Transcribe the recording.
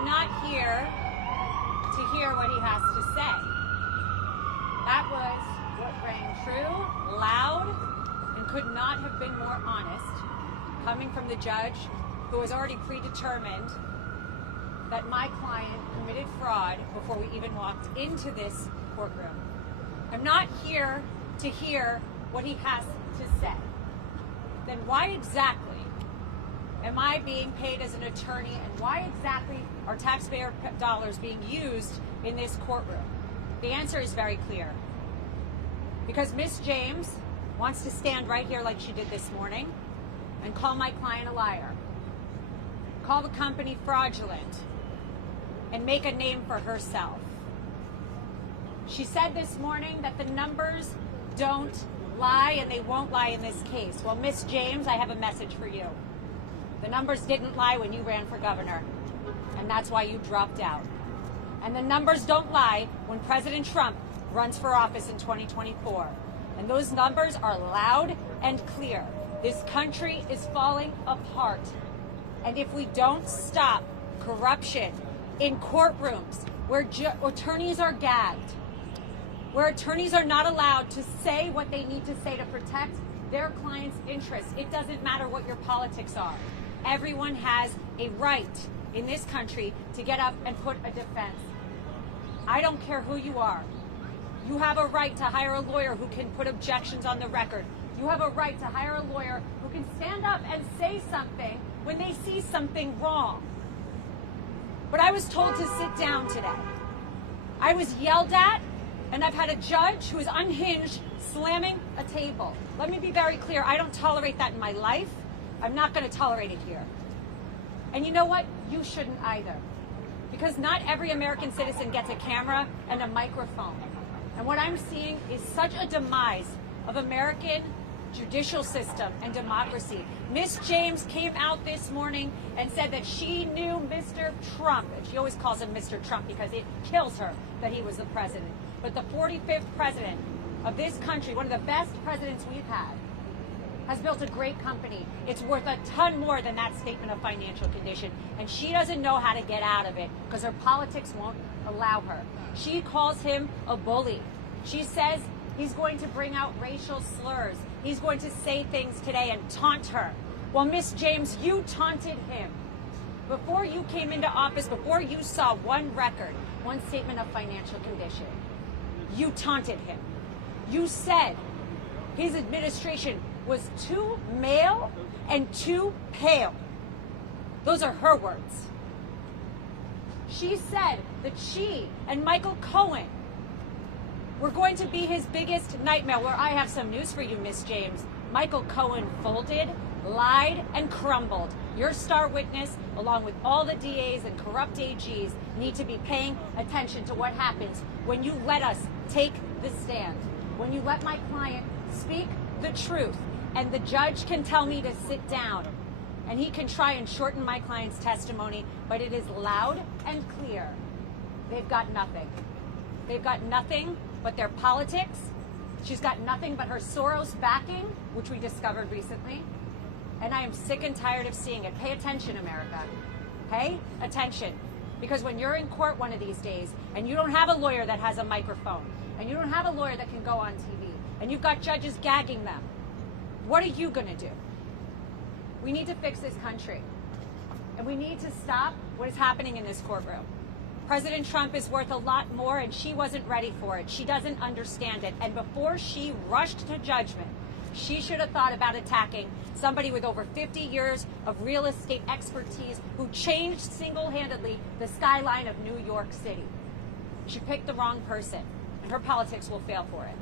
I'm not here to hear what he has to say. That was what rang true, loud, and could not have been more honest, coming from the judge who was already predetermined that my client committed fraud before we even walked into this courtroom. I'm not here to hear what he has to say. Then why exactly am I being paid as an attorney, and why exactly are taxpayer dollars being used in this courtroom? The answer is very clear. Because Miss James wants to stand right here like she did this morning and call my client a liar, call the company fraudulent, and make a name for herself. She said this morning that the numbers don't lie and they won't lie in this case. Well, Miss James, I have a message for you. The numbers didn't lie when you ran for governor, and that's why you dropped out. And the numbers don't lie when President Trump runs for office in 2024. And those numbers are loud and clear. This country is falling apart. And if we don't stop corruption in courtrooms where attorneys are gagged, where attorneys are not allowed to say what they need to say to protect their clients' interests, it doesn't matter what your politics are. Everyone has a right in this country to get up and put a defense. I don't care who you are. You have a right to hire a lawyer who can put objections on the record. You have a right to hire a lawyer who can stand up and say something when they see something wrong. But I was told to sit down today. I was yelled at, and I've had a judge who is unhinged slamming a table. Let me be very clear. I don't tolerate that in my life. I'm not going to tolerate it here. And you know what? You shouldn't either. Because not every American citizen gets a camera and a microphone. And what I'm seeing is such a demise of American judicial system and democracy. Miss James came out this morning and said that she knew Mr. Trump. And she always calls him Mr. Trump because it kills her that he was the president. But the 45th president of this country, one of the best presidents we've had, has built a great company. It's worth a ton more than that statement of financial condition. And she doesn't know how to get out of it because her politics won't allow her. She calls him a bully. She says he's going to bring out racial slurs. He's going to say things today and taunt her. Well, Miss James, you taunted him. Before you came into office, before you saw one record, one statement of financial condition, you taunted him. You said his administration was too male and too pale. Those are her words. She said that she and Michael Cohen were going to be his biggest nightmare. Well, I have some news for you, Miss James. Michael Cohen folded, lied, and crumbled. Your star witness, along with all the DAs and corrupt AGs, need to be paying attention to what happens when you let us take the stand. When you let my client speak the truth, and the judge can tell me to sit down, and he can try and shorten my client's testimony, but it is loud and clear. They've got nothing. They've got nothing but their politics. She's got nothing but her Soros backing, which we discovered recently. And I am sick and tired of seeing it. Pay attention, America. Pay attention. Because when you're in court one of these days, and you don't have a lawyer that has a microphone, and you don't have a lawyer that can go on TV, and you've got judges gagging them, what are you going to do? We need to fix this country. And we need to stop what is happening in this courtroom. President Trump is worth a lot more, and she wasn't ready for it. She doesn't understand it. And before she rushed to judgment, she should have thought about attacking somebody with over 50 years of real estate expertise who changed single-handedly the skyline of New York City. She picked the wrong person, and her politics will fail for it.